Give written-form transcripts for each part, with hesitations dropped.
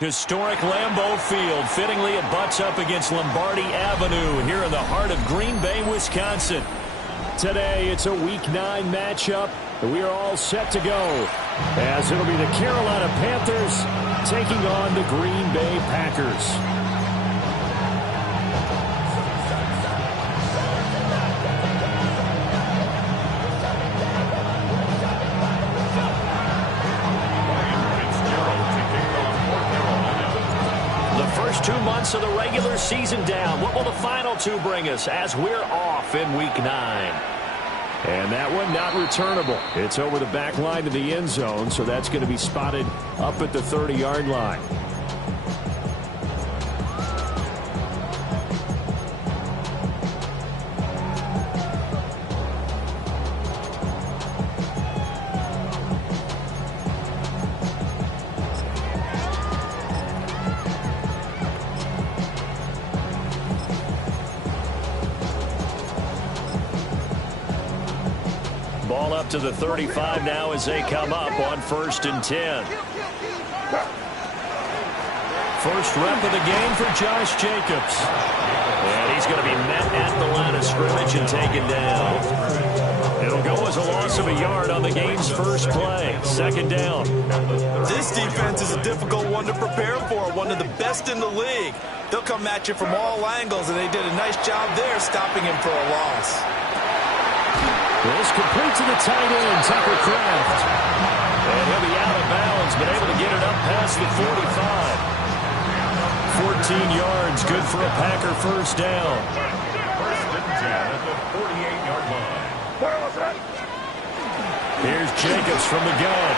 Historic Lambeau Field fittingly it butts up against Lombardi Avenue here in the heart of Green Bay, Wisconsin. Today it's a Week 9 matchup, and we are all set to go as it'll be the Carolina Panthers taking on the Green Bay Packers. First 2 months of the regular season down. What will the final 2 bring us as we're off in Week 9? And that one not returnable. It's over the back line to the end zone, so that's going to be spotted up at the 30-yard line. Ball up to the 35 now as they come up on 1st and 10. First rep of the game for Josh Jacobs. And he's going to be met at the line of scrimmage and taken down. It'll go as a loss of a yard on the game's first play. 2nd down. This defense is a difficult one to prepare for, one of the best in the league. They'll come at you from all angles, and they did a nice job there stopping him for a loss. This complete to the tight end, Tucker Kraft. And he'll be out of bounds, but able to get it up past the 45. 14 yards, good for a Packer first down. 1st and 10 at the 48-yard line. Here's Jacobs from the gun.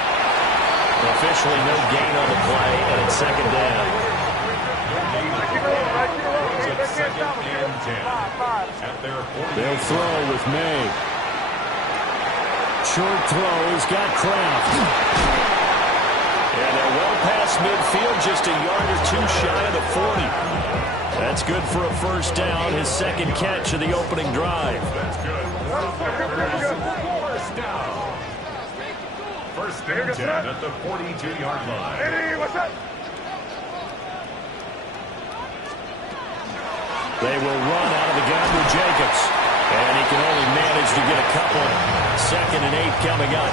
Officially no gain on the play, and it's 2nd down. It's 2nd and 10 at their 48. They'll throw with May. Short throw, he's got Kraft. And they're well past midfield, just a yard or 2 shy of the 40. That's good for a first down, his 2nd catch of the opening drive. That's good. First down. 1st and 10 at the 42-yard line. They will run out of the gun with Jacobs. And he can only manage to get a couple. 2nd and 8 coming up.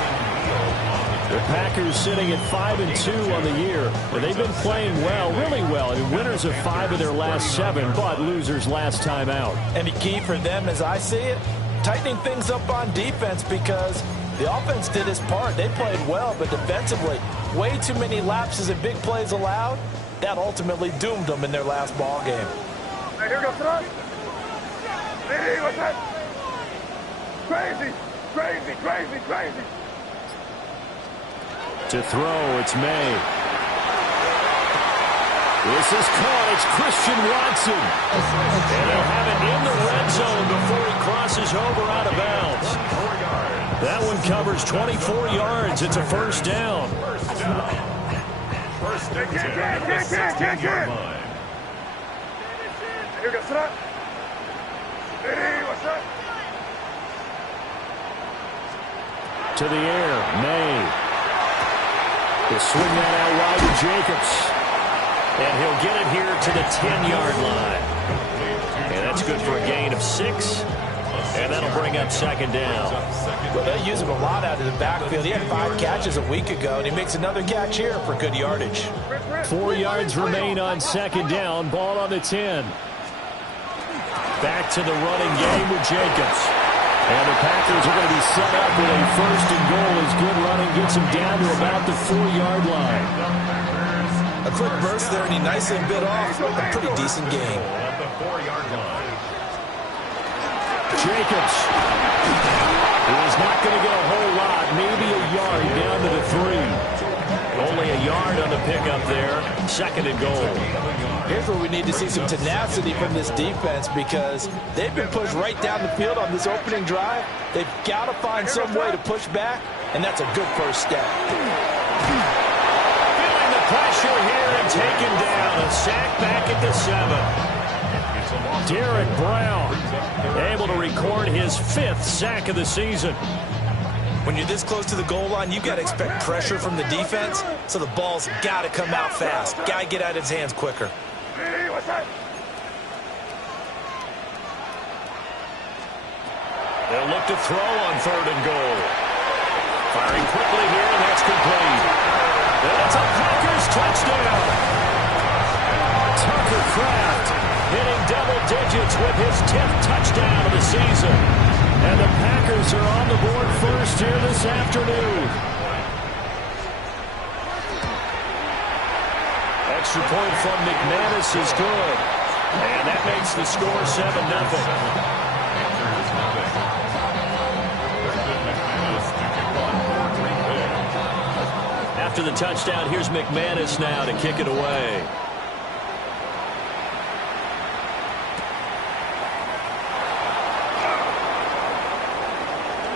The Packers sitting at 5-2 on the year. And they've been playing well, really well. I mean, winners of 5 of their last 7, but losers last time out. And the key for them, as I see it, tightening things up on defense, because the offense did its part. They played well, but defensively, way too many lapses and big plays allowed. That ultimately doomed them in their last ball game. Hey, here goes tonight. Hey, what's that? Crazy, crazy, crazy, crazy. To throw, it's May. This is caught. It's Christian Watson. And they'll have it in the red zone before he crosses over out of bounds. That one covers 24 yards. It's a first down. First and 10 at the 16-yard line. Here goes tonight. Hey, what's that? To the air, May. He'll swing that out wide to Jacobs. And he'll get it here to the 10-yard line. And that's good for a gain of 6. And that'll bring up 2nd down. Well, they use him a lot out of the backfield. He had 5 catches a week ago, and he makes another catch here for good yardage. 4 yards remain on 2nd down. Ball on the 10. Back to the running game with Jacobs. And the Packers are going to be set up with a 1st and goal as good running gets him down to about the 4-yard line. A quick burst there, and he nicely bit off a pretty decent game. At the 4-yard line. Jacobs. He is not going to get a whole lot, maybe a yard down to the 3. Only a yard on the pickup there. 2nd and goal. Here's where we need to see some tenacity from this defense, because they've been pushed right down the field on this opening drive. They've got to find some way to push back, and that's a good first step. Feeling the pressure here and taken down. A sack back at the 7. Derek Brown able to record his 5th sack of the season. When you're this close to the goal line, you've got to expect pressure from the defense, so the ball's got to come out fast. Got to get out of his hands quicker. Hey, what's that? They'll look to throw on 3rd and goal. Firing quickly here, and that's complete. And it's a Packers touchdown. Tucker Kraft hitting double digits with his 10th touchdown of the season. And the Packers are on the board first here this afternoon. Extra point from McManus is good. And that makes the score 7-0. After the touchdown, here's McManus now to kick it away.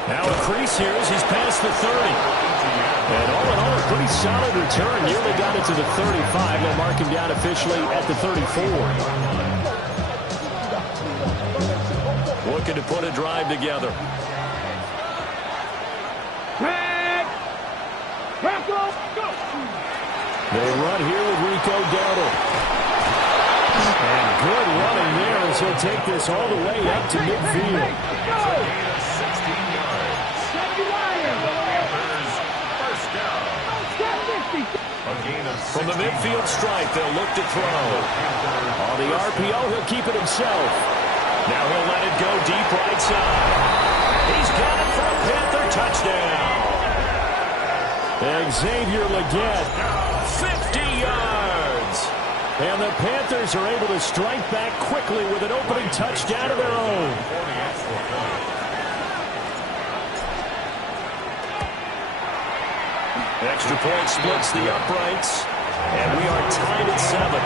Now a crease here as he's past the 30. And all in all, a pretty solid return. Nearly got it to the 35. They'll mark him down officially at the 34. Looking to put a drive together. They run here with Rico Dowdle. And good running there as he'll take this all the way up to midfield. From the midfield stripe, they'll look to throw. On the RPO, he'll keep it himself. Now he'll let it go deep right side. He's got it for a Panther touchdown. Xavier Legette, 50 yards. And the Panthers are able to strike back quickly with an opening touchdown of their own. Extra point splits the uprights, and we are tied at 7.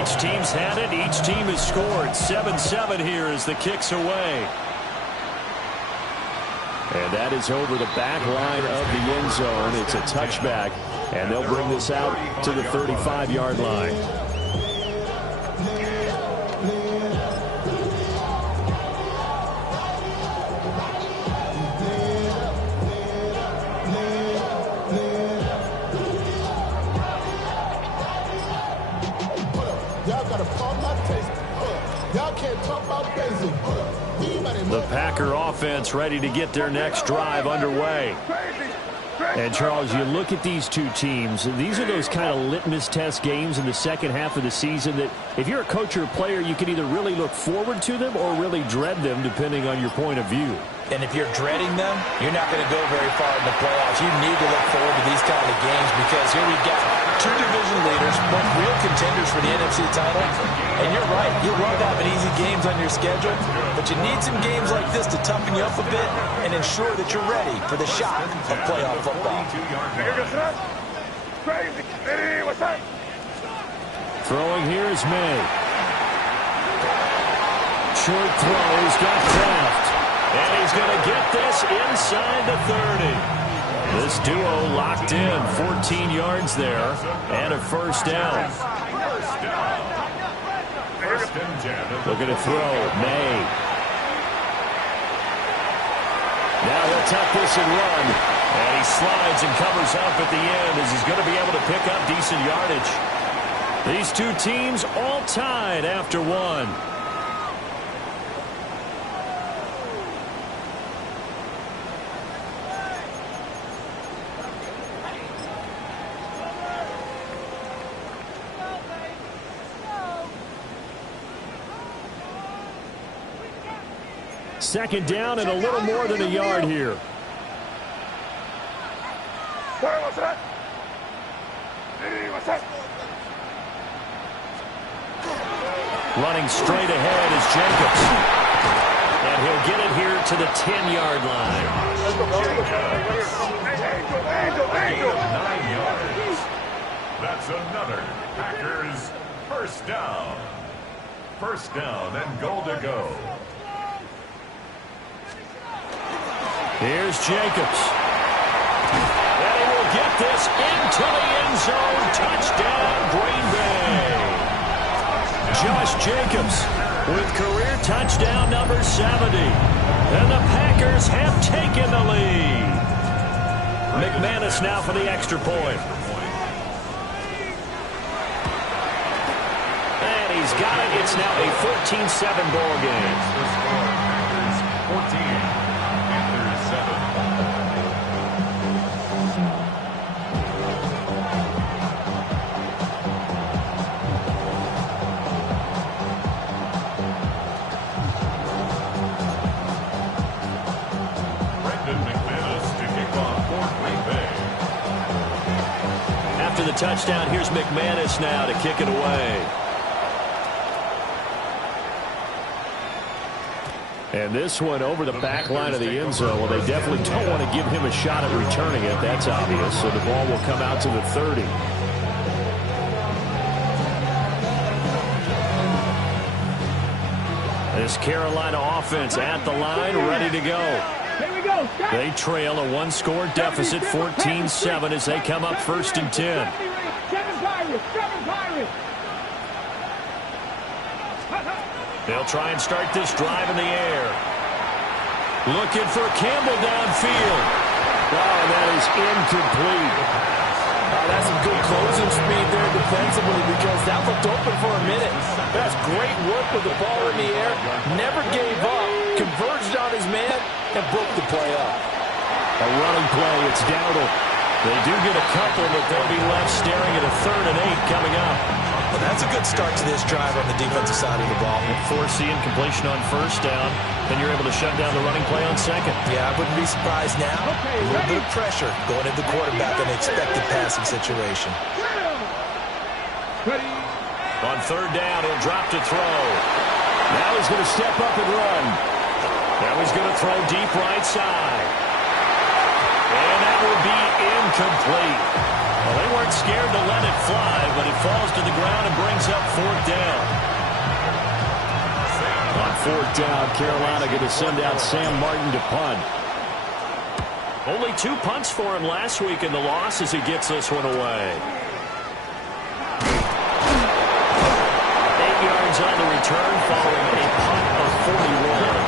Each team's had it. Each team has scored. 7-7 here as the kick's away. And that is over the back line of the end zone. It's a touchback, and they'll bring this out to the 35-yard line. Y'all got to talk about taste. Y'all can't talk about basic. The Packer offense ready to get their next drive underway. And, Charles, you look at these two teams, these are those kind of litmus test games in the second half of the season that if you're a coach or a player, you can either really look forward to them or really dread them, depending on your point of view. And if you're dreading them, you're not going to go very far in the playoffs. You need to look forward to these kind of games because here we've got two division leaders, both real contenders for the NFC title. And you're right, you love having easy games on your schedule, but you need some games like this to toughen you up a bit and ensure that you're ready for the shock of playoff football. Throwing here is May. Short throw, he's got Kraft. And he's going to get this inside the 30. This duo locked in, 14 yards there, and a first down. Looking to throw, May. Now he'll tuck this and run. And he slides and covers up at the end as he's going to be able to pick up decent yardage. These two teams all tied after one. Second down and a little more than a yard here. Running straight ahead is Jacobs. And he'll get it here to the 10-yard line. 9 yards. That's another Packers first down. First down and goal to go. Here's Jacobs. And he will get this into the end zone. Touchdown, Green Bay. Josh Jacobs with career touchdown number 70. And the Packers have taken the lead. McManus now for the extra point. And he's got it. It's now a 14-7 ball game. 14. After the touchdown, here's McManus now to kick it away. And this one over the back line of the end zone. Well, they definitely don't want to give him a shot at returning it. That's obvious. So the ball will come out to the 30. This Carolina offense at the line, ready to go. They trail a one-score deficit, 14-7, as they come up 1st and 10. They'll try and start this drive in the air. Looking for Campbell downfield. Oh, and that is incomplete. That's some good closing speed there defensively because that looked open for a minute. That's great work with the ball in the air. Never gave up. Converged on his man and broke the play up. A running play. It's Dowdle. They do get a couple, but they'll be left staring at a 3rd and 8 coming up. Well, that's a good start to this drive on the defensive side of the ball. Forcing completion on 1st down, then you're able to shut down the running play on 2nd. Yeah, I wouldn't be surprised now. A little bit of pressure going into the quarterback in an expected passing situation. On 3rd down, he'll drop to throw. Now he's going to step up and run. Now he's going to throw deep right side. And that will be incomplete. Well, they weren't scared to let it fly, but it falls to the ground and brings up 4th down. On 4th down, Carolina going to send out Sam Martin to punt. Only 2 punts for him last week in the loss as he gets this one away. 8 yards on the return following a punt of 41.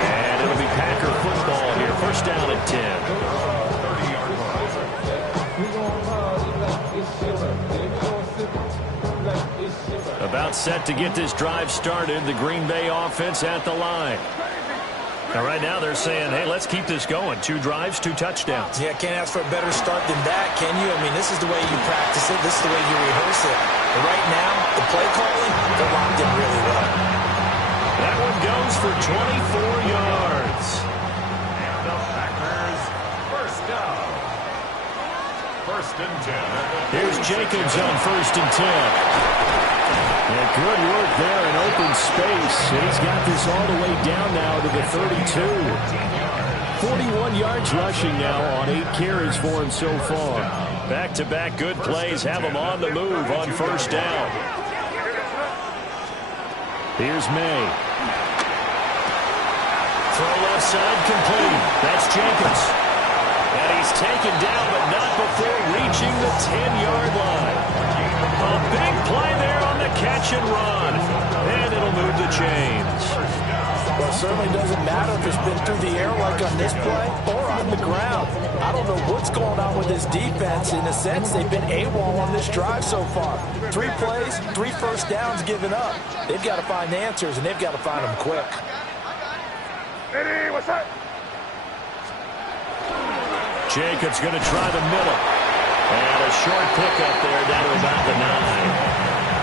And it'll be Packer football here. 1st down at 10. About About set to get this drive started. The Green Bay offense at the line. Now, right now they're saying, hey, let's keep this going. 2 drives, 2 touchdowns. Yeah, can't ask for a better start than that, can you? I mean, this is the way you practice it. This is the way you rehearse it. But right now, the play calling, they're locked in really well. That one goes for 24 yards. And the Packers first down. 1st and 10. Here's Jacobs on 1st and 10. Yeah, good work there in open space. And he's got this all the way down now to the 32. 41 yards rushing now on 8 carries for him so far. Back-to-back good plays have him on the move on 1st down. Here's May. Throw left side complete. That's Jacobs. And he's taken down, but not before reaching the 10-yard line. A big play there on the catch and run. And it'll move the chains. Well, it certainly doesn't matter if it's been through the air like on this play or on the ground. I don't know what's going on with this defense. In a sense, they've been AWOL on this drive so far. 3 plays, 3 first downs given up. They've got to find answers, and they've got to find them quick. Eddie, what's up? Jacobs going to try the middle. And a short pickup there down to about the 9.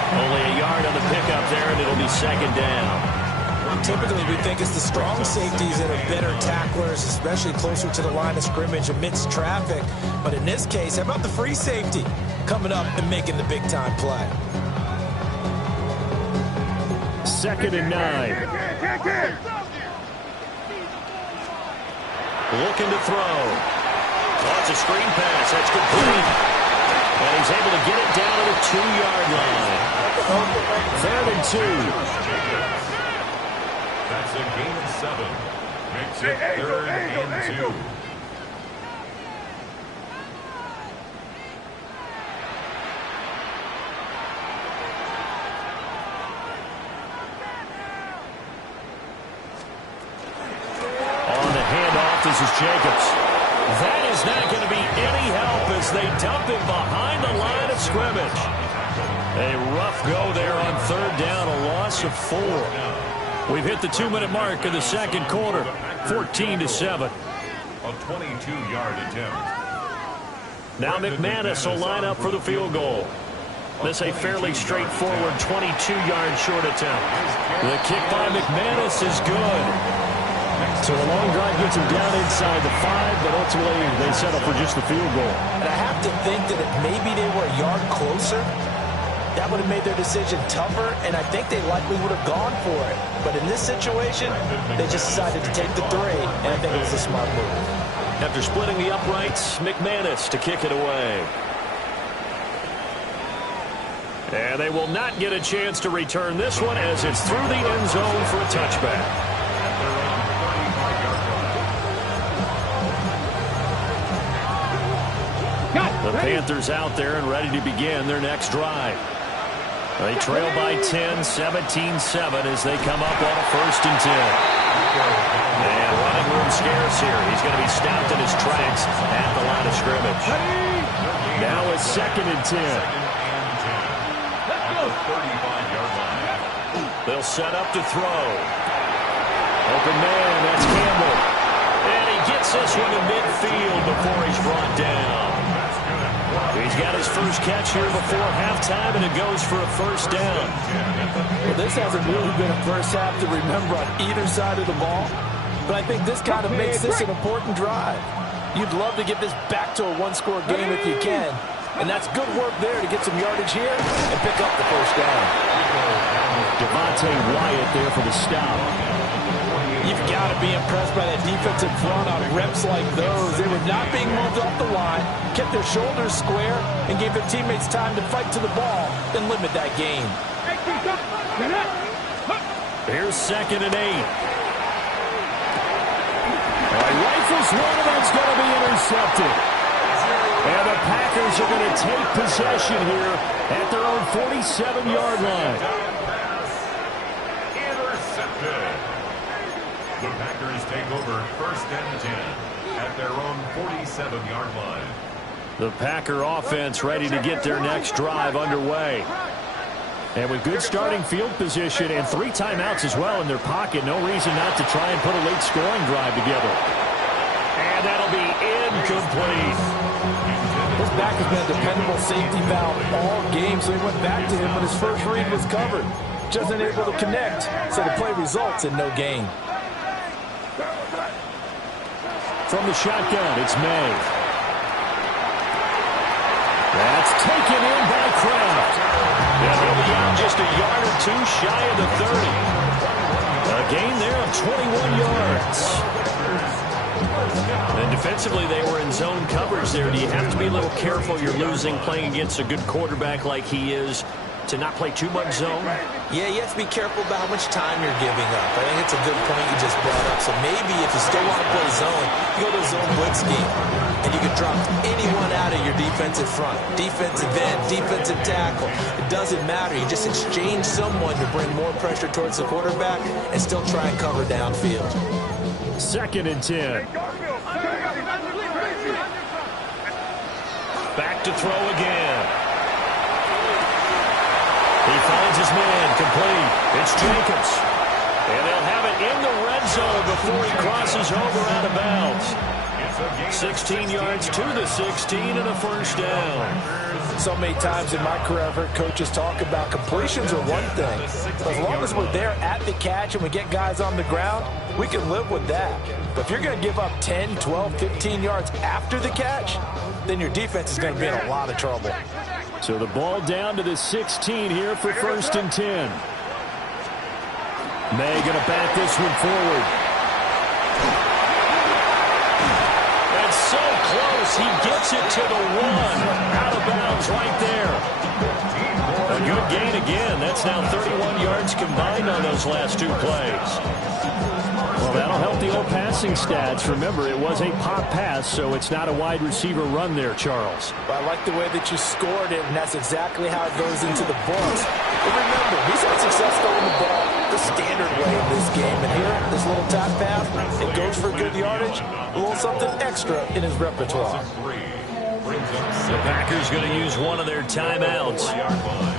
Only a yard on the pickup there, and it'll be 2nd down. Typically, we think it's the strong safeties that are better tacklers, especially closer to the line of scrimmage amidst traffic. But in this case, how about the free safety coming up and making the big-time play? 2nd and 9. Looking to throw. Lots of screen pass. That's complete. And he's able to get it down to the 2-yard line. 3rd and 2. That's a gain of 7. Makes it 3rd and 2. On the handoff, this is Jacobs. That is not going to be any help as they dump him behind the line of scrimmage. A rough go there on 3rd down, a loss of 4. We've hit the 2-minute mark of the 2nd quarter, 14-7. A 22-yard attempt. Now McManus will line up for the field goal. This a fairly straightforward 22-yard short attempt. The kick by McManus is good. So a long drive gets him down inside the 5, but ultimately they settle for just the field goal. And I have to think that if maybe they were a yard closer, that would have made their decision tougher, and I think they likely would have gone for it. But in this situation, they just decided to take the 3, and I think it was a smart move. After splitting the uprights, McManus to kick it away. And they will not get a chance to return this one as it's through the end zone for a touchback. The Panthers out there and ready to begin their next drive. They trail by 10, 17-7 as they come up on a 1st and 10. And running room scarce here. He's going to be stopped in his tracks at the line of scrimmage. Now it's 2nd and 10. They'll set up to throw. Open man, that's Campbell. And he gets this one to midfield before he's brought down. He's got his first catch here before halftime, and it goes for a 1st down. Well, this hasn't really been a first half to remember on either side of the ball, but I think this kind of makes this an important drive. You'd love to get this back to a 1-score game if you can, and that's good work there to get some yardage here and pick up the 1st down. Devontae Wyatt there for the stop. You've got to be impressed by that defensive front on reps like those. They were not being moved off the line, kept their shoulders square, and gave their teammates time to fight to the ball and limit that gain. Here's 2nd and 8. Rifles one, and that's going to be intercepted. And the Packers are going to take possession here at their own 47-yard line. Intercepted. The Packers take over 1st and 10 at their own 47-yard line. The Packer offense ready to get their next drive underway. And with good starting field position and 3 timeouts as well in their pocket, no reason not to try and put a late scoring drive together. And that'll be incomplete. His back has been a dependable safety valve all game, so he went back to him when his first read was covered. Just unable to connect, so the play results in no gain. From the shotgun, it's May. That's taken in by Kraft. And he'll be out just a yard or 2 shy of the 30. A gain there of 21 yards. And defensively, they were in zone coverage there. Do you have to be a little careful? You're losing playing against a good quarterback like he is to not play too much zone? Yeah, you have to be careful about how much time you're giving up. I think it's a good point you just brought up. So maybe if you still want to play zone, you go to a zone blitz scheme. And you can drop anyone out of your defensive front. Defensive end, defensive tackle. It doesn't matter. You just exchange someone to bring more pressure towards the quarterback and still try and cover downfield. 2nd and 10. Back to throw again. He finds his man, complete. It's Jacobs. And they'll have it in the red zone before he crosses over out of bounds. 16 yards to the 16 and a first down. So many times in my career, I've heard coaches talk about completions are one thing. But as long as we're there at the catch and we get guys on the ground, we can live with that. But if you're going to give up 10, 12, 15 yards after the catch, then your defense is going to be in a lot of trouble. So the ball down to the 16 here for 1st and 10. May going to bat this one forward. And so close, he gets it to the 1. Out of bounds right there. A good gain again. That's now 31 yards combined on those last 2 plays. Well, that'll help the old passing stats. Remember, it was a pop pass, so it's not a wide receiver run there, Charles. Well, I like the way that you scored it, and that's exactly how it goes into the books. But remember, he's had success throwing the ball the standard way in this game. And here, this little top pass, it goes for good yardage, a little something extra in his repertoire. The Packers going to use one of their timeouts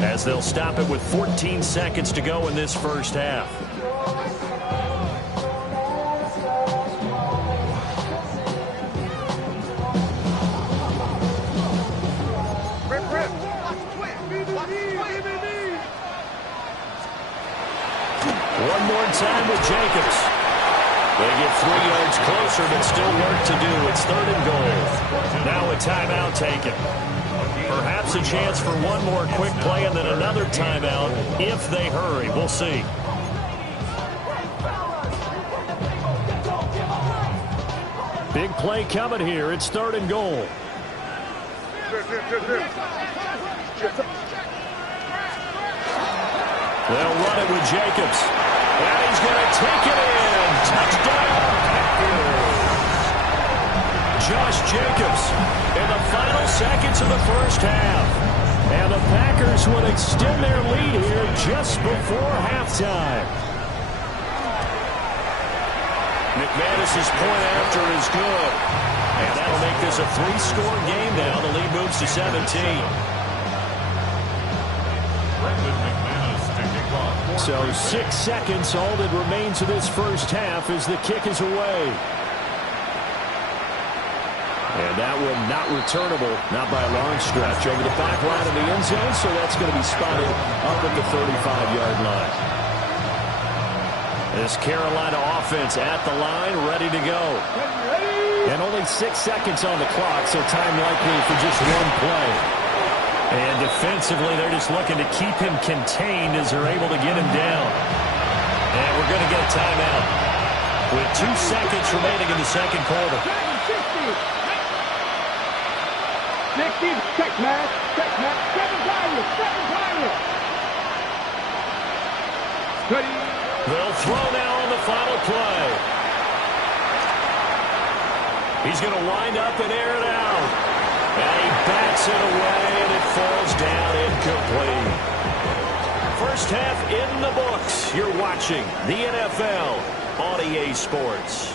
as they'll stop it with 14 seconds to go in this first half. One more time with Jacobs. They get 3 yards closer, but still work to do. It's 3rd and goal. Now a timeout taken. Perhaps a chance for one more quick play and then another timeout if they hurry. We'll see. Big play coming here. It's 3rd and goal. They'll run it with Jacobs. And he's going to take it in. Touchdown, Packers. Josh Jacobs in the final seconds of the first half. And the Packers would extend their lead here just before halftime. McManus's point after is good. And that'll make this a 3-score game now. The lead moves to 17. So 6 seconds, all that remains of this first half as the kick is away. And that one not returnable, not by a long stretch, over the back line of the end zone, so that's going to be spotted up at the 35-yard line. This Carolina offense at the line, ready to go. And only 6 seconds on the clock, so time likely for just one play. And defensively, they're just looking to keep him contained as they're able to get him down. And we're going to get a timeout with 2 seconds remaining in the second quarter. 60, check, man. Check, man. 7 timeless. Ready. They'll throw now on the final play. He's going to wind up and air it out. And he bats it away, and it falls down incomplete. First half in the books. You're watching the NFL on EA Sports.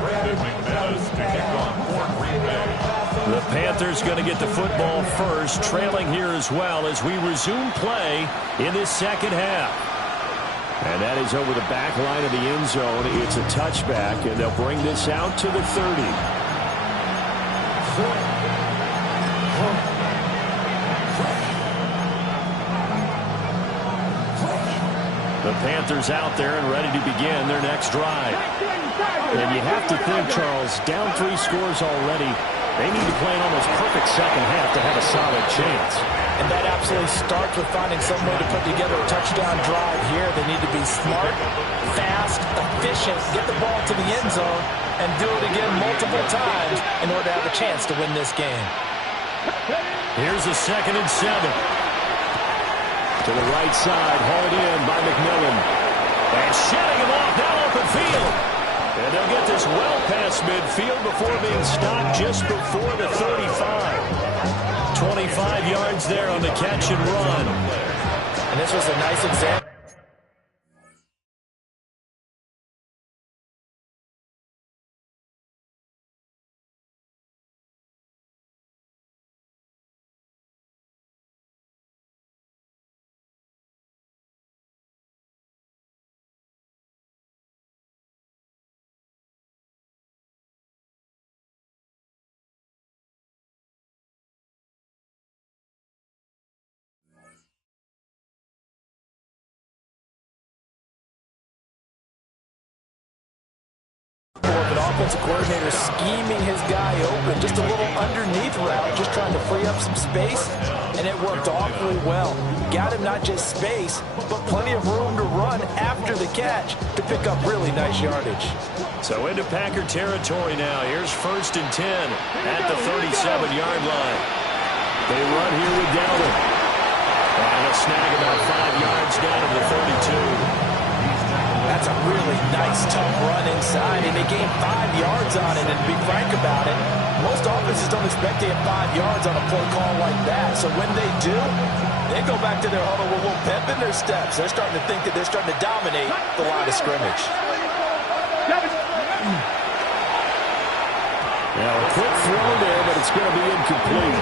Brandon McManus to kick on 4th The Panthers going to get the football first, trailing here as well as we resume play in this second half. And that is over the back line of the end zone. It's a touchback, and they'll bring this out to the 30. The Panthers out there and ready to begin their next drive. And you have to think, Charles, down 3 scores already. They need to play an almost perfect second half to have a solid chance. And that absolutely starts with finding some way to put together a touchdown drive here. They need to be smart, fast, efficient, get the ball to the end zone, and do it again multiple times in order to have a chance to win this game. Here's a 2nd and 7. To the right side, hauled in by McMillan. And shedding him off down open field. And they'll get this well past midfield before being stopped just before the 35. 25 yards there on the catch and run. And this was a nice example. An offensive coordinator scheming his guy open, just a little underneath route, just trying to free up some space, and it worked awfully well. Got him not just space, but plenty of room to run after the catch to pick up really nice yardage. So into Packer territory now. Here's 1st and 10 at the 37-yard line. They run here with Dalvin. And he'll snag about 5 yards down to the 32. That's a really nice, tough run inside, and they gained 5 yards on it. And to be frank about it, most offenses don't expect to get 5 yards on a play call like that. So when they do, they go back to their huddle with a little pep in their steps. They're starting to think that they're starting to dominate the line of scrimmage. Now a quick throw there, but it's going to be incomplete.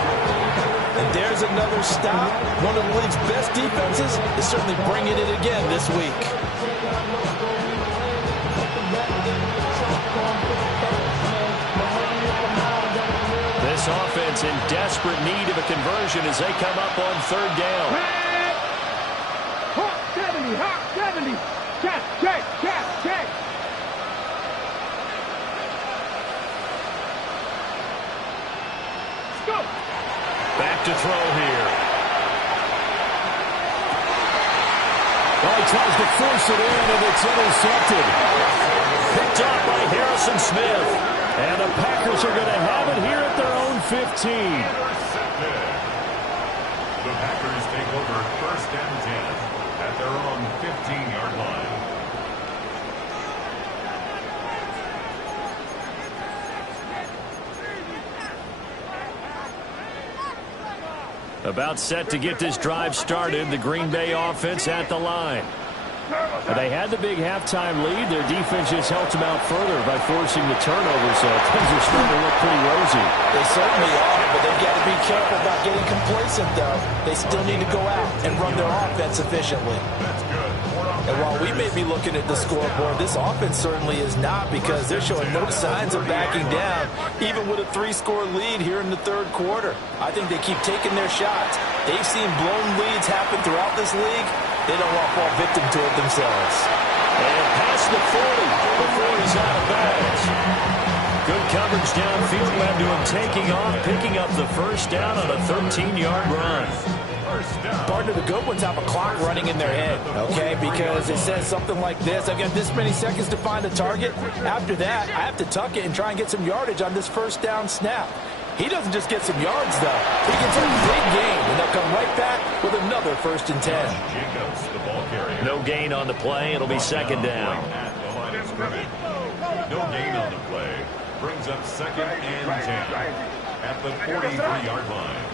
And there's another stop. One of the league's best defenses is certainly bringing it again this week. This offense in desperate need of a conversion as they come up on 3rd down. Hawk 70, Hawk 70. Check, check, check, check. Let's go. Back to throw here. Well, he tries to force it in, and it's intercepted. Picked up by Harrison Smith. And the Packers are going to have it here at their own 15. The Packers take over 1st and 10 at their own 15-yard line. About set to get this drive started, the Green Bay offense at the line. They had the big halftime lead. Their defense just helped them out further by forcing the turnover, so things are starting to look pretty rosy. They certainly are, but they've got to be careful about getting complacent, though. They still need to go out and run their offense efficiently. And while we may be looking at the scoreboard, this offense certainly is not, because they're showing no signs of backing down, even with a 3-score lead here in the 3rd quarter. I think they keep taking their shots. They've seen blown leads happen throughout this league. They don't want to fall victim to it themselves. And past the 40 before he's out of bounds. Good coverage downfield led to him taking off, picking up the 1st down on a 13-yard run. Part of the good ones have a clock running in their head, okay? Because it says something like this: I've got this many seconds to find a target. After that, I have to tuck it and try and get some yardage on this 1st down snap. He doesn't just get some yards, though. He gets a big gain, and they'll come right back with another 1st and 10. No gain on the play. It'll be 2nd down. No gain on the play. Brings up 2nd and 10 at the 43-yard line.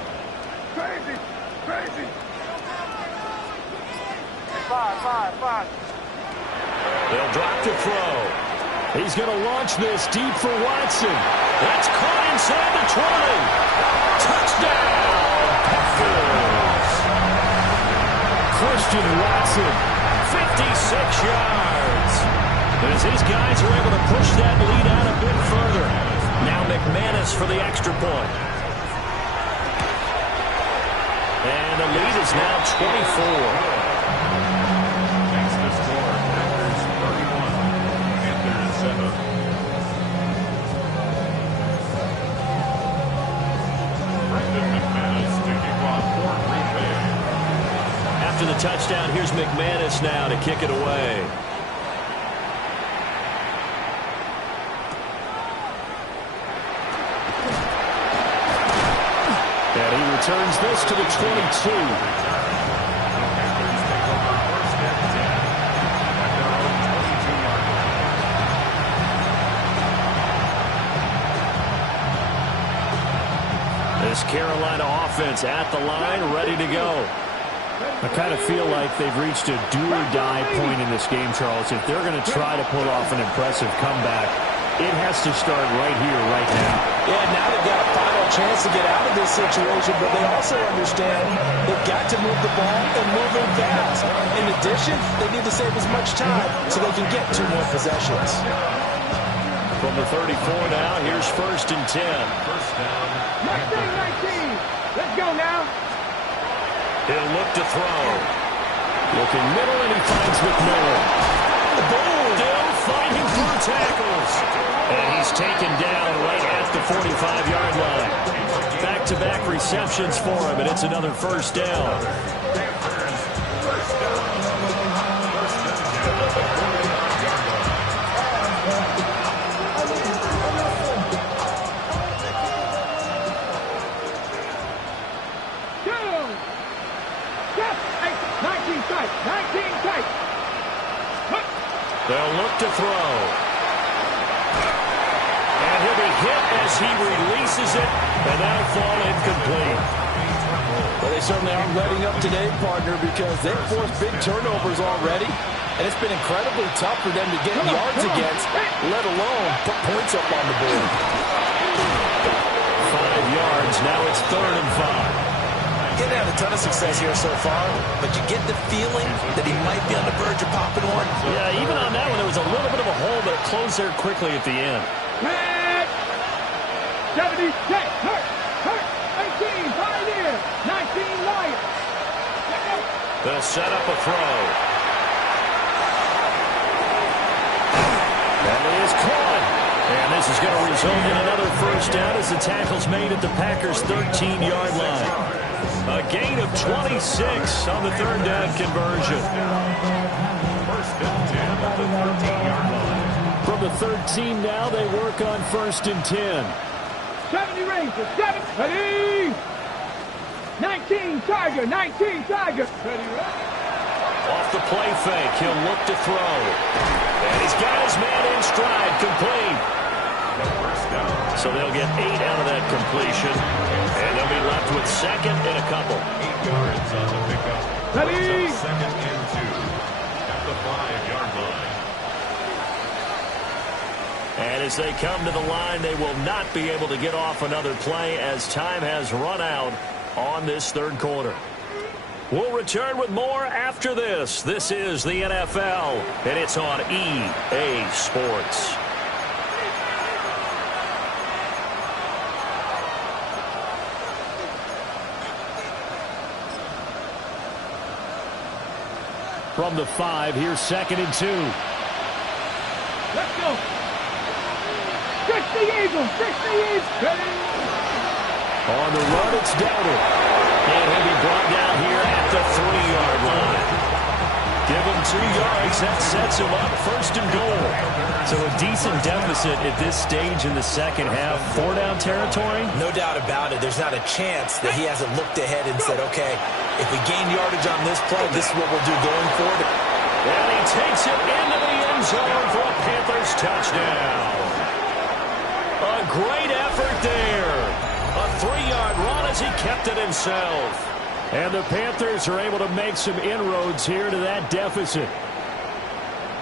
Crazy, crazy. 5. They'll drop to throw. He's going to launch this deep for Watson. That's caught inside the 20. Touchdown, Packers. Christian Watson, 56 yards. As his guys are able to push that lead out a bit further. Now McManus for the extra point. And the lead is now 24. Makes the score Packers 31, Panthers 7. McManus to kick off for Green Bay. After the touchdown, here's McManus now to kick it away. And he returns this to the 22. This Carolina offense at the line, ready to go. I kind of feel like they've reached a do-or-die point in this game, Charles. If they're going to try to pull off an impressive comeback, it has to start right here, right now. Yeah, now they've got a final chance to get out of this situation, but they also understand they've got to move the ball and move it fast. In addition, they need to save as much time so they can get 2 more possessions. From the 34 now, here's 1st and 10. First down. 19. Let's go now. He'll look to throw. Looking middle, and he finds McMillan. Still fighting through tackles. And he's taken down right at the 45-yard line. Back-to-back receptions for him, and it's another 1st down. They'll look to throw. And he'll be hit as he releases it, and that'll fall incomplete. Well, they certainly aren't letting up today, partner, because they've forced big turnovers already, and it's been incredibly tough for them to get yards against, let alone put points up on the board. 5 yards. Now it's 3rd and 5. Getting had a ton of success here so far, but you get the feeling that he might be on the verge of popping one. Yeah, even on that one, there was a little bit of a hole, but it closed there quickly at the end. 70, hurt, 18, Pioneer, 19, Lions. They'll set up a throw. And it is caught. And this is going to result in another 1st down as the tackle's made at the Packers' 13-yard line. A gain of 26 on the 3rd down conversion. First and 10 at the 13-yard line. From the 13 now, they work on 1st and 10. 70 Rangers, 70. 19 Tiger, 19 Tiger. Off the play fake, he'll look to throw. And he's got his man in stride, complete. So they'll get 8 out of that completion. And they'll be left with 2nd and a couple. 8 yards on the pickup. Ready? 2nd and 2 at the 5-yard line. And as they come to the line, they will not be able to get off another play as time has run out on this 3rd quarter. We'll return with more after this. This is the NFL, and it's on EA Sports. From the 5, here's 2nd and 2. Let's go. 60 Eagles, 60 Eagles. On the run, it's Dowdle. And he'll be brought down here at the 3-yard line. Give him 2 yards. That sets him up 1st and goal. So a decent deficit at this stage in the 2nd half. 4-down territory? No doubt about it. There's not a chance that he hasn't looked ahead and said, okay, if we gain yardage on this play, this is what we'll do going forward. And he takes it into the end zone for a Panthers touchdown. A great effort there. A 3-yard run as he kept it himself. And the Panthers are able to make some inroads here to that deficit.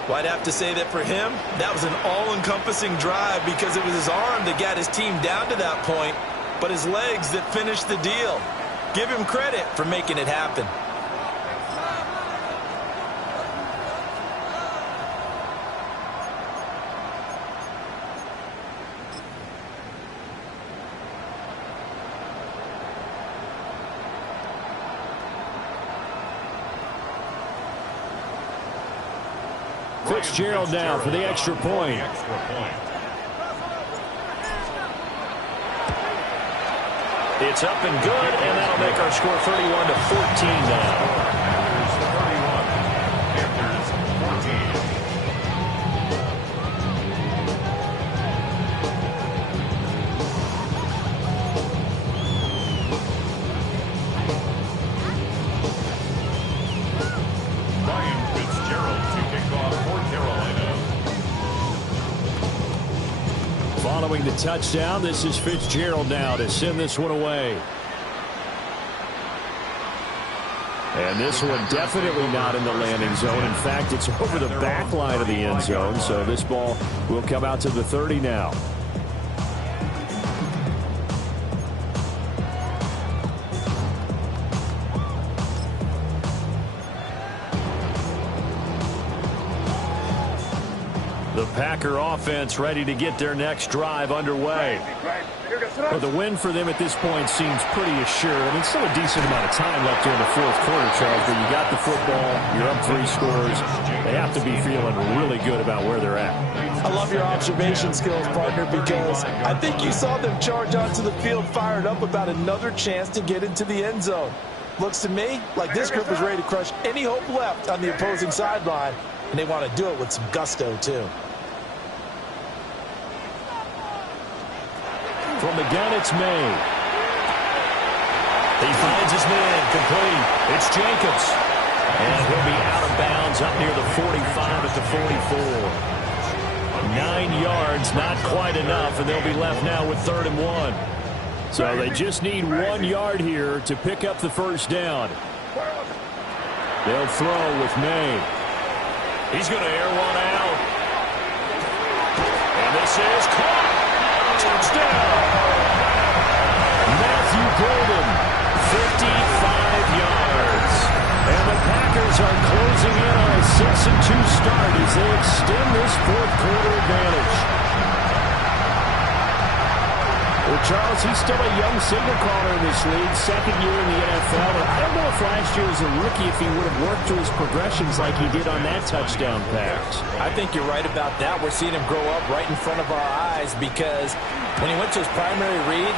Well, I'd have to say that for him, that was an all-encompassing drive because it was his arm that got his team down to that point, but his legs that finished the deal. Give him credit for making it happen. Fitzgerald now for the extra point. It's up and good, and that'll make our score 31-14 now. Following the touchdown, this is Fitzgerald now to send this one away. And this one definitely not in the landing zone. In fact, it's over the back line of the end zone, so this ball will come out to the 30 now. The Packer offense ready to get their next drive underway. Well, the win for them at this point seems pretty assured. I mean, still a decent amount of time left during the fourth quarter, Charles, but you got the football, you're up 3 scores. They have to be feeling really good about where they're at. I love your observation skills, partner, because I think you saw them charge onto the field fired up about another chance to get into the end zone. Looks to me like this group is ready to crush any hope left on the opposing sideline, and they want to do it with some gusto, too. From the gun, it's May. He finds his man complete. It's Jacobs. And he'll be out of bounds up near the 45 at the 44. 9 yards, not quite enough, and they'll be left now with 3rd and 1. So they just need 1 yard here to pick up the first down. They'll throw with May. He's going to air one out. And this is caught. Touchdown! Matthew Golden, 55 yards. And the Packers are closing in on a 6-2 start as they extend this fourth quarter advantage. Well, Charles, he's still a young signal caller in this league, 2nd year in the NFL. And I don't know if last year as a rookie if he would have worked through his progressions like he did on that touchdown pass. I think you're right about that. We're seeing him grow up right in front of our eyes because when he went to his primary read,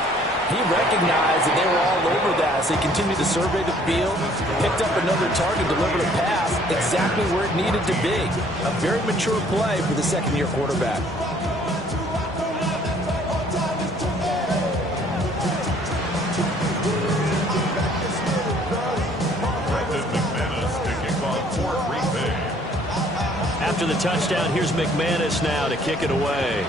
he recognized that they were all over that as they continued to survey the field, picked up another target, delivered a pass exactly where it needed to be. A very mature play for the second-year quarterback. After the touchdown, here's McManus now to kick it away.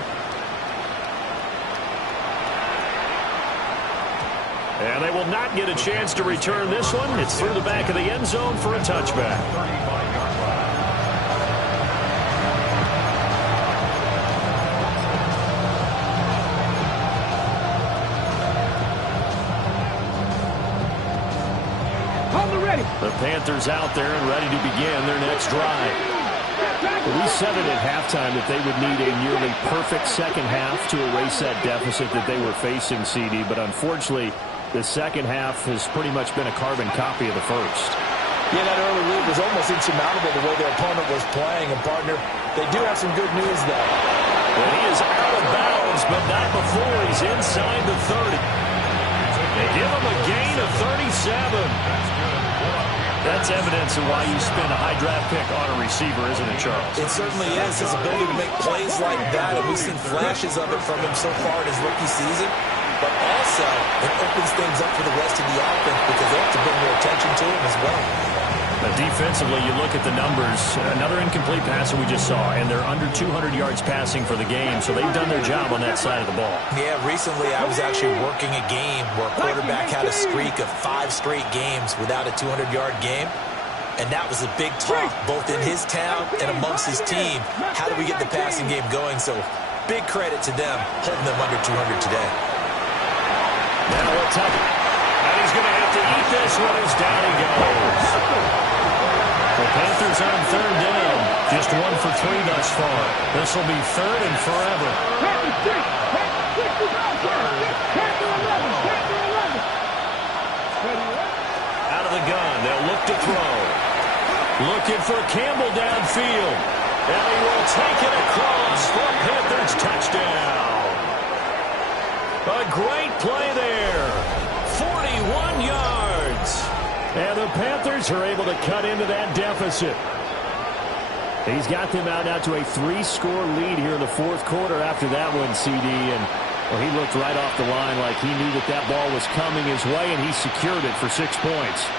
And they will not get a chance to return this one. It's through the back of the end zone for a touchback. The Panthers out there and ready to begin their next drive. We said it at halftime that they would need a nearly perfect second half to erase that deficit that they were facing, CD, but unfortunately, the second half has pretty much been a carbon copy of the first. Yeah, that early lead was almost insurmountable the way their opponent was playing, and partner, they do have some good news, though. Well, he is out of bounds, but not before he's inside the 30. They give him a gain of 37. That's evidence of why you spend a high draft pick on a receiver, isn't it, Charles? It certainly is. His ability to make plays like that, and we've seen flashes of it from him so far in his rookie season. But also, it opens things up for the rest of the offense because they have to bring more attention to him as well. Now, defensively, you look at the numbers. Another incomplete pass that we just saw, and they're under 200 yards passing for the game, so they've done their job on that side of the ball. Yeah, recently I was actually working a game where a quarterback had a streak of 5 straight games without a 200-yard game. And that was a big talk, both in his town and amongst his team. How do we get the passing game going? So big credit to them, holding them under 200 today. Now what's up? And he's going to have to eat this one as down he goes. The Panthers on third down. Just 1 for 3 thus far. This will be third and forever. Out of the gun, they'll look to throw. Looking for Campbell downfield. And he will take it across for a Panthers touchdown. A great play there. 41 yards. And the Panthers are able to cut into that deficit. He's got them out now to a 3-score lead here in the fourth quarter after that one, CD. And well, he looked right off the line like he knew that that ball was coming his way, and he secured it for 6 points.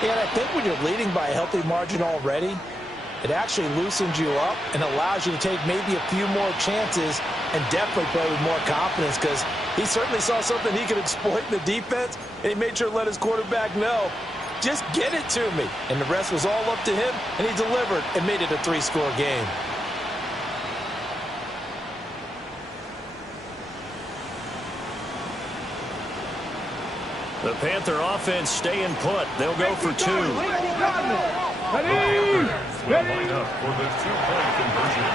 Yeah, and I think when you're leading by a healthy margin already, it actually loosens you up and allows you to take maybe a few more chances and definitely play with more confidence, because he certainly saw something he could exploit in the defense, and he made sure to let his quarterback know, just get it to me. And the rest was all up to him, and he delivered and made it a 3-score game. The Panther offense staying put. They'll go for 2. Line up for the 2-point conversion.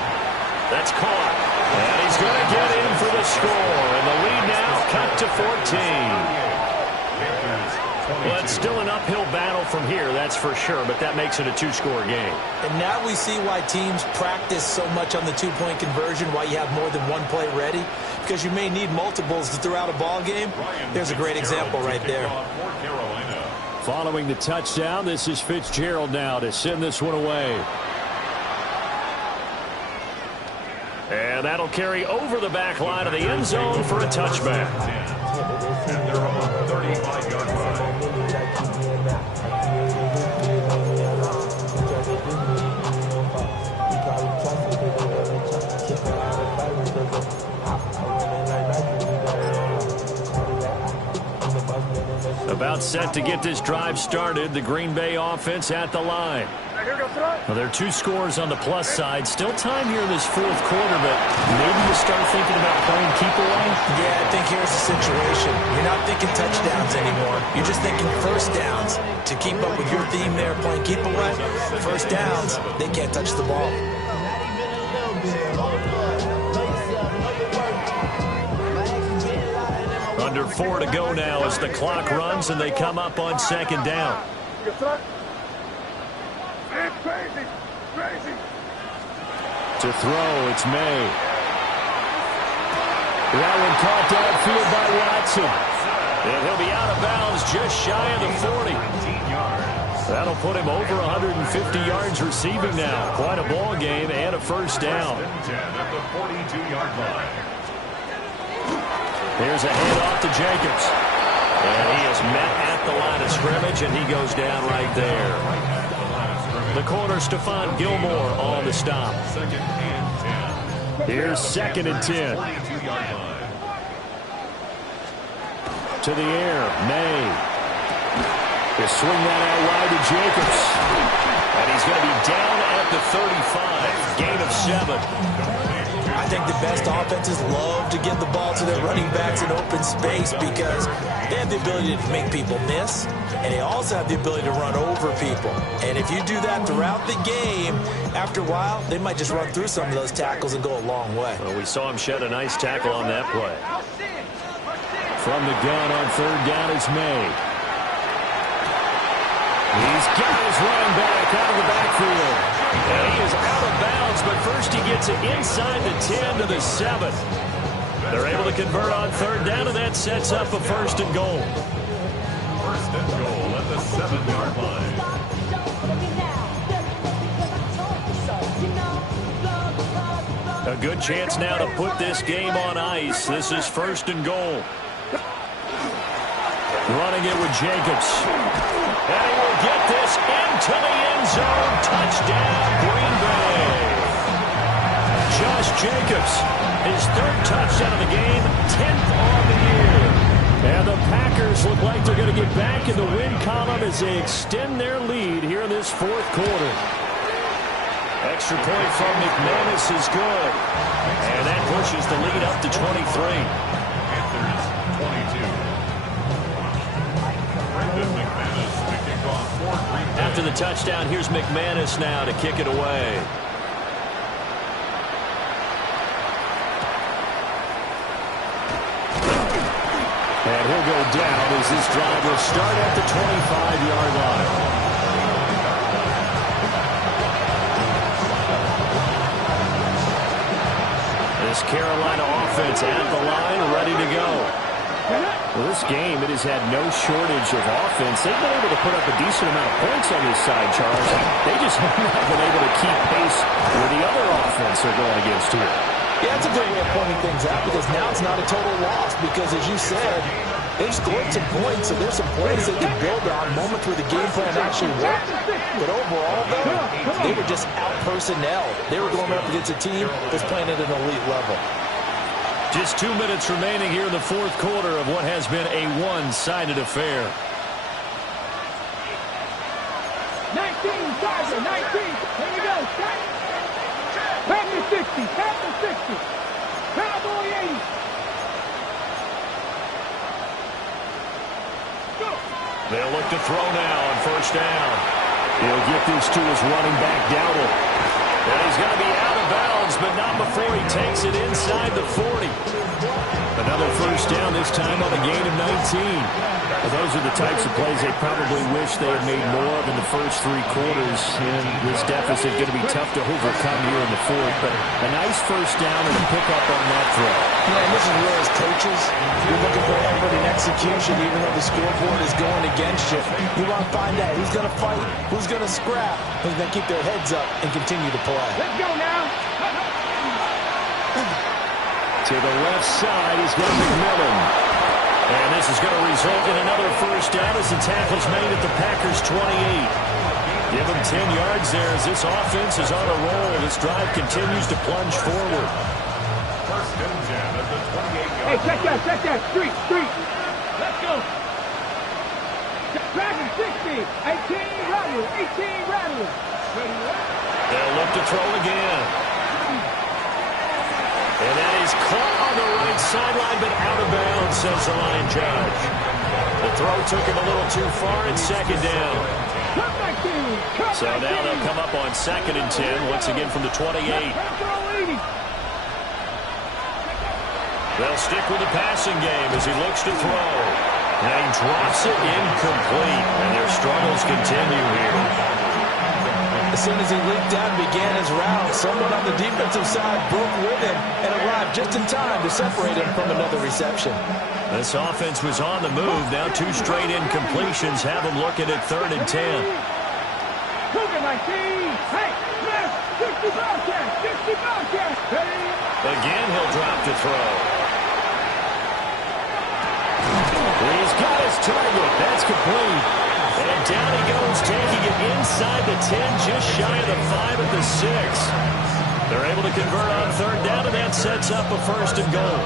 That's caught. And he's going to get in for the score. And the lead now cut to 14. Well, it's still an uphill battle from here, that's for sure, but that makes it a 2-score game. And now we see why teams practice so much on the 2-point conversion, why you have more than one play ready, because you may need multiples throughout a ball game. There's a great example right there. Following the touchdown, this is Fitzgerald now to send this one away. And that'll carry over the back line of the end zone for a touchback. And they're on the 35-yard line. About set to get this drive started, the Green Bay offense at the line. Well, there are 2 scores on the plus side. Still time here in this fourth quarter, but maybe you start thinking about playing keep away? Yeah, I think here's the situation. You're not thinking touchdowns anymore. You're just thinking first downs. To keep up with your theme there, playing keep away, first downs, they can't touch the ball. Under 4 to go now as the clock runs and they come up on second down. To throw, it's May. That one caught downfield by Watson. And he'll be out of bounds just shy of the 40. That'll put him over 150 yards receiving now. Quite a ball game and a first down. At the 42-yard line. Here's a handoff to Jacobs. And he is met at the line of scrimmage, and he goes down right there. The corner, Stephon Gilmore, on the stop. Second and 10. Here's second and 10. 42-yard line. To the air, May. He'll swing that out wide to Jacobs. And he's going to be down at the 35. Gain of 7. I think the best offenses love to give the ball to their running backs in open space because they have the ability to make people miss, and they also have the ability to run over people. And if you do that throughout the game, after a while, they might just run through some of those tackles and go a long way. Well, we saw him shed a nice tackle on that play. From the gun on third down is May. He's got his running back out of the backfield. And he is out of bounds, but first he gets it inside the 10 to the 7. They're able to convert on third down, and that sets up a first and goal. First and goal at the 7-yard line. A good chance now to put this game on ice. This is first and goal. Running it with Jacobs. And he will get this into the end zone. Touchdown, Green Bay. Josh Jacobs, his 3rd touchdown of the game, 10th on the year. And the Packers look like they're going to get back in the win column as they extend their lead here in this fourth quarter. Extra point from McManus is good. And that pushes the lead up to 23. Panthers 22. Brendan McManus to kick off for Green Bay. After the touchdown, here's McManus now to kick it away. And he'll go down as this drive will start at the 25-yard line. This Carolina offense at the line, ready to go. Well, this game, it has had no shortage of offense. They've been able to put up a decent amount of points on this side, Charles. They just haven't been able to keep pace with the other offense they're going against here. Yeah, that's a good way of pointing things out because now it's not a total loss because, as you said, they've scored some points, so there's some plays they can build on, moments where the game plan actually worked. But overall, though, they were just out-personnel. They were going up against a team that's playing at an elite level. Just 2 minutes remaining here in the fourth quarter of what has been a one-sided affair. 19, Tiger, 19. Here we go. Panther 60, Panther 60. Cowboy 80. Go. They'll look to throw now on first down. He'll get this to his running back, Dowdle. And he's going to be out of bounds, but not before he takes it inside the 40. Another first down, this time on a gain of 19. Well, those are the types of plays they probably wish they had made more of in the first three quarters. And this deficit going to be tough to overcome here in the fourth. But a nice first down and a pickup on that throw. Yeah, and this is where as coaches, you're looking for effort and execution, even though the scoreboard is going against you. You want to find out who's going to fight, who's going to scrap, who's going to keep their heads up and continue to play. Let's go now. To the left side, he's got McMillan. And this is going to result in another first down as the tackle's made at the Packers' 28. Give them 10 yards there as this offense is on a roll. This drive continues to plunge forward. First and 10 at the 28-yard Hey, check that. Street. Let's go. Dragon 60. 18 Rattler. They'll look to throw again. And that is caught on the right sideline, but out of bounds, says the line judge. The throw took him a little too far in second down. So now they'll come up on 2nd and 10, once again from the 28. They'll stick with the passing game as he looks to throw. And he drops it incomplete, and their struggles continue here. As soon as he leaped out and began his route, someone on the defensive side broke with him and arrived just in time to separate him from another reception. This offense was on the move. Now 2 straight incompletions have them looking at 3rd and 10. Again, he'll drop to throw. He's got his target. That's complete. And down he goes, taking it inside the 10, just shy of the 5 at the 6. They're able to convert on 3rd down, and that sets up a 1st and goal.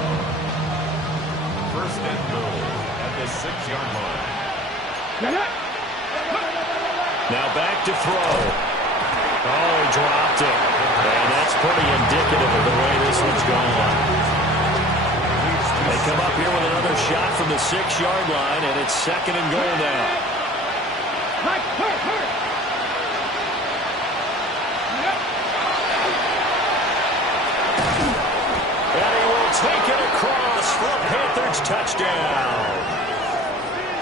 First and goal at the 6-yard line. Now back to throw. Oh, he dropped it. And that's pretty indicative of the way this one's gone. They come up here with another shot from the 6-yard line, and it's 2nd and goal now. And he will take it across for a Panthers touchdown.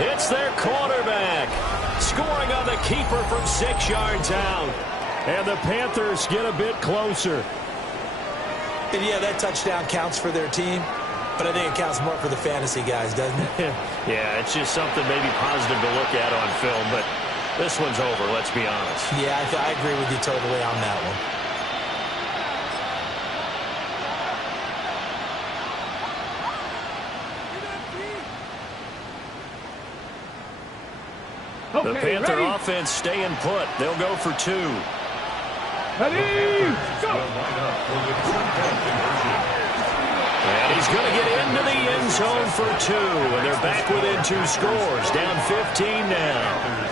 It's their quarterback scoring on the keeper from 6 yards out. And the Panthers get a bit closer. And yeah, that touchdown counts for their team, but I think it counts more for the fantasy guys, doesn't it? Yeah, it's just something maybe positive to look at on film, but this one's over, let's be honest. Yeah, I agree with you totally on that one. The Panther offense staying put. They'll go for 2. Ready, go! And he's going to get into the end zone for 2. And they're back within 2 scores. Down 15 now.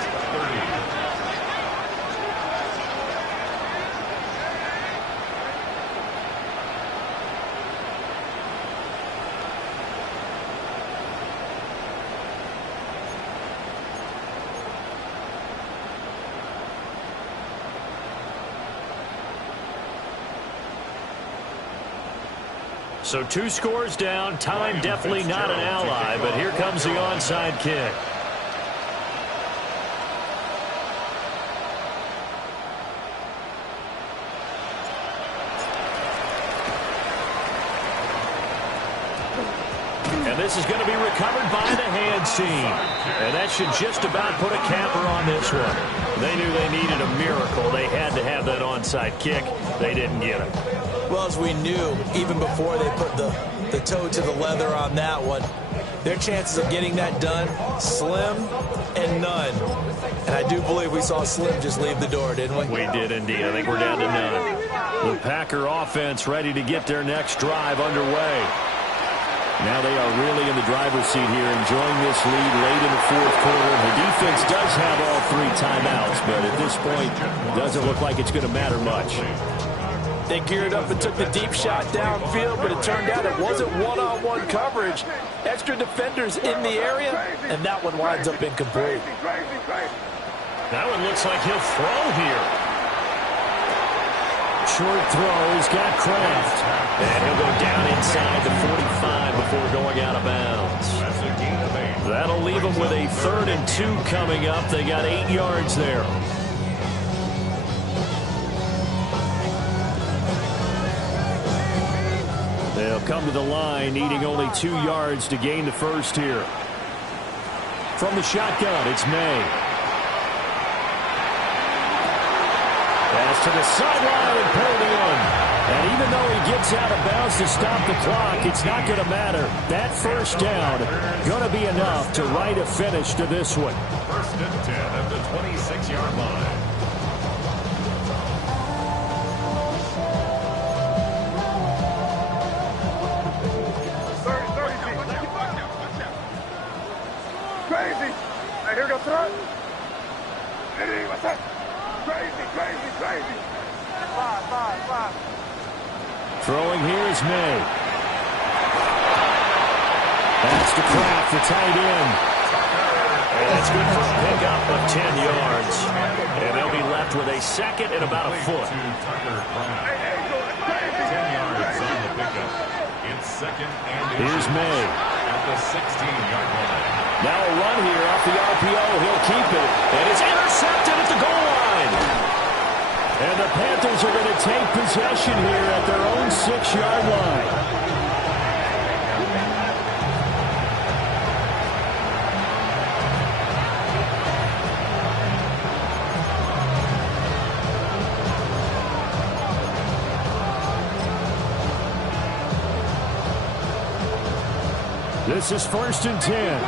So 2 scores down. Time definitely not an ally, but here comes the onside kick. And this is going to be recovered by the hands team. And that should just about put a capper on this one. They knew they needed a miracle. They had to have that onside kick. They didn't get it. Well, as we knew, even before they put the toe to the leather on that one, their chances of getting that done, slim and none. And I do believe we saw Slim just leave the door, didn't we? We did indeed. I think we're down to none. The Packer offense ready to get their next drive underway. Now they are really in the driver's seat here, enjoying this lead late in the 4th quarter. The defense does have all 3 timeouts, but at this point, it doesn't look like it's going to matter much. They geared up and took the deep shot downfield, but it turned out it wasn't one-on-one coverage. Extra defenders in the area, and that one winds up incomplete. That one looks like he'll throw here. Short throw, he's got Kraft. And he'll go down inside the 45 before going out of bounds. That'll leave him with a 3rd and 2 coming up. They got 8 yards there. They'll come to the line, needing only 2 yards to gain the first here. From the shotgun, it's May. Pass to the sideline and pulled in. And even though he gets out of bounds to stop the clock, it's not going to matter. That first down going to be enough to write a finish to this one. 1st and 10 at the 26-yard line. Crazy. Hey, here goes front. Hey, what's that? Crazy, crazy, crazy. 5. Throwing here is May. That's to Kraft, the tight end. And that's good for a pickup of 10 yards. And they'll be left with a 2nd and about a foot. 10 yards on the pickup. It's 2nd and Here's May. At the 16-yard line. Now a run here off the RPO. He'll keep it. And it's intercepted at the goal line. And the Panthers are going to take possession here at their own 6-yard line. This is 1st and 10.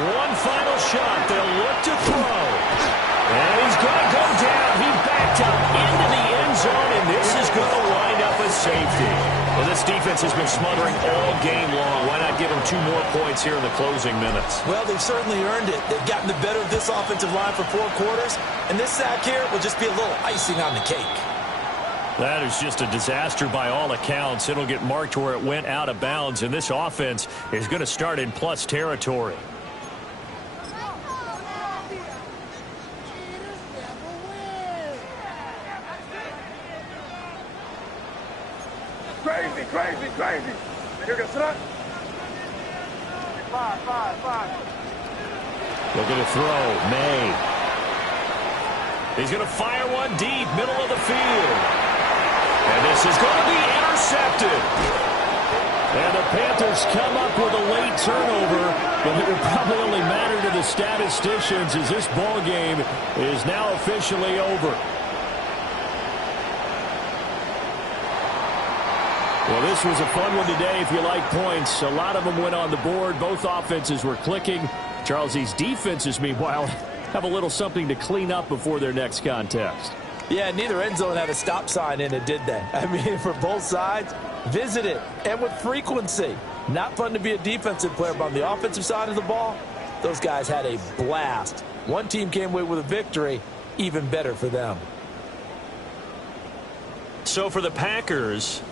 One final shot. They'll look to throw. And he's going to go down. He backed up into the end zone, and this is going to wind up as safety. Well, this defense has been smothering all game long. Why not give them 2 more points here in the closing minutes? Well, they've certainly earned it. They've gotten the better of this offensive line for 4 quarters, and this sack here will just be a little icing on the cake. That is just a disaster by all accounts. It'll get marked where it went out of bounds, and this offense is going to start in plus territory. Crazy, crazy, crazy. Here goes front. 5. Looking to throw. May. He's going to fire one deep, middle of the field. And this is going to be intercepted. And the Panthers come up with a late turnover, but it will probably only matter to the statisticians as this ball game is now officially over. Well, this was a fun one today if you like points. A lot of them went on the board. Both offenses were clicking. Charles, these defenses, meanwhile, have a little something to clean up before their next contest. Yeah, neither end zone had a stop sign in it, did they? I mean, for both sides, visit it, and with frequency. Not fun to be a defensive player, but on the offensive side of the ball, those guys had a blast. One team came away with a victory, even better for them. So for the Packers,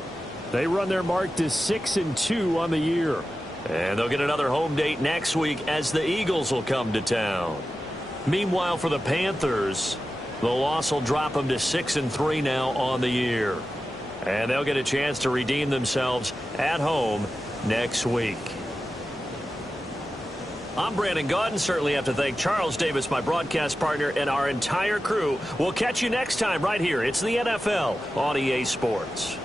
they run their mark to 6-2 on the year. And they'll get another home date next week as the Eagles will come to town. Meanwhile, for the Panthers, the loss will drop them to 6-3 now on the year. And they'll get a chance to redeem themselves at home next week. I'm Brandon Gaudin. Certainly have to thank Charles Davis, my broadcast partner, and our entire crew. We'll catch you next time right here. It's the NFL on EA Sports.